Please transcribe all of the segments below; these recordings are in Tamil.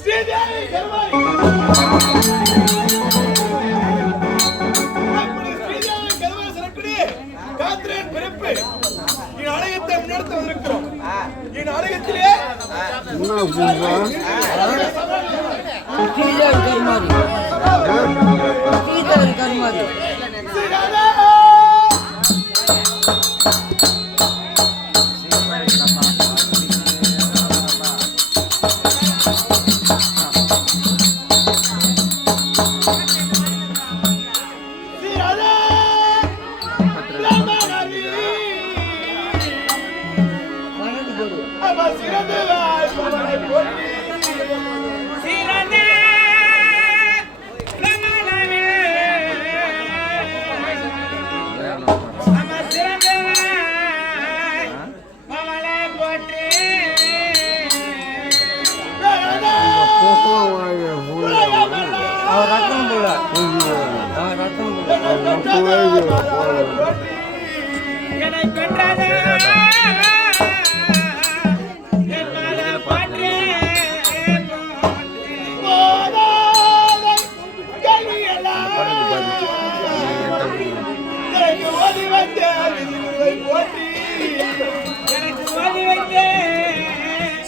ஸ்ரீதேவி கருமாரி சொல்லக்கூடிய காத்திரன் பிறப்பு இந்நாடகத்தை முன்னெடுத்து வந்திருக்கிறோம். இந்நாடகத்திலே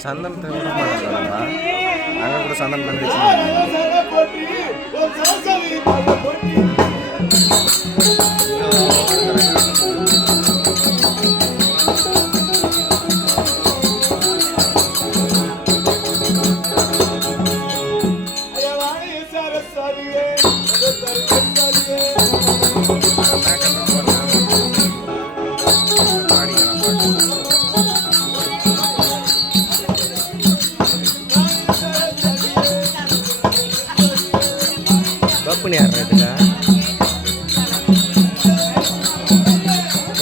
சந்தனம் அங்கே கூட சந்தனம் பண்ணிச்சு.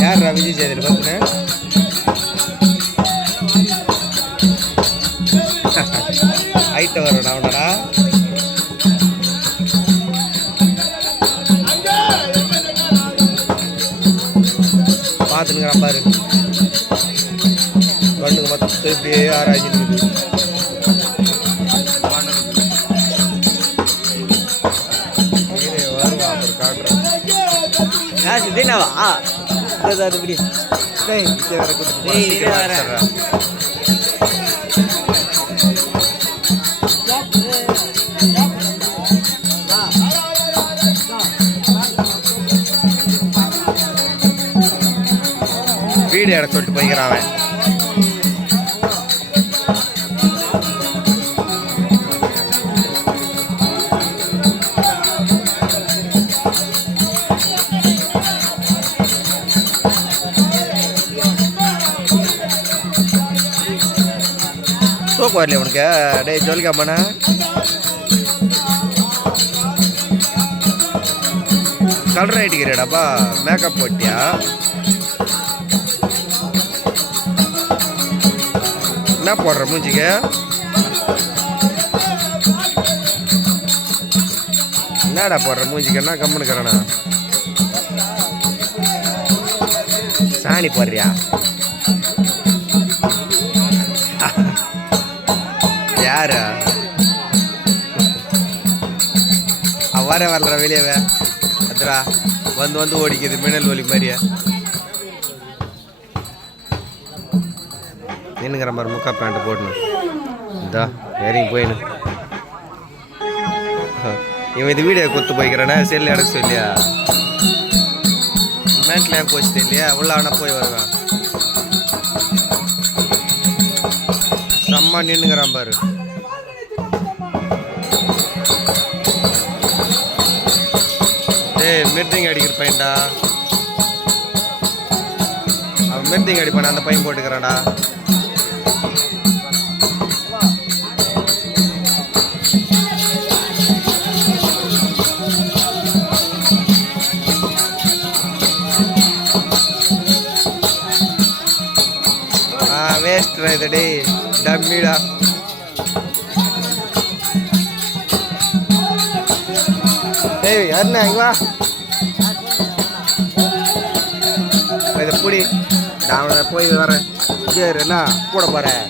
யாரா விஜய் சேதுல பாப்புனே ஹைட் வரடா அவனடா பாத்துங்கறான் பாரு கண்ணுக்கு மொத்தம் இப்படியே ஆராய்ச்சி தினவா அதுபடி வீடு இட சொல்லிட்டு போய்க்கிறான் அவன். தூக்கம் வரலையா உனக்கு? டே ஜோலிக்காமண்ணா கலர் ஆகிட்டுக்கிறேடாப்பா. மேக்கப் போட்டியா? என்ன போடுற மூஞ்சிக்கு? என்னடா போடுற மூஞ்சிக்கு? என்ன கம்முனுக்கிறேண்ணா சாணி போடுறியா? யாரு அவ்வாறே வரல வெளியவே அதுரா வந்து வந்து ஓடிக்குது மின்னல் ஒலி மாதிரியே. நின்னுங்கிற மாதிரி முக்கா பேண்ட் போடணும். இதா இறங்கி போயின்னு இவன் இது வீடியோ கொத்து போய்க்கிறானே செல்லு எடுக்க சொல்லியா? மேட்ல ஏன் போச்சு தெரியலையா? உள்ள அவனா போய் வருவான். செம்ம நின்னுங்கிறான் பாரு. ஏய் மெர்டிங் அடிக்கிற பையன்டா அவன். மெர்டிங் அடிப்பான அந்த பையன் போட்டுக்கிறான்டா. வேஸ்ட் இதுடி டம்மிடா. ஏய் யாருண்ணா இங்க வா. இதை புடி நான் போய் வரேன். சரி என்ன கூட போகிறேன்.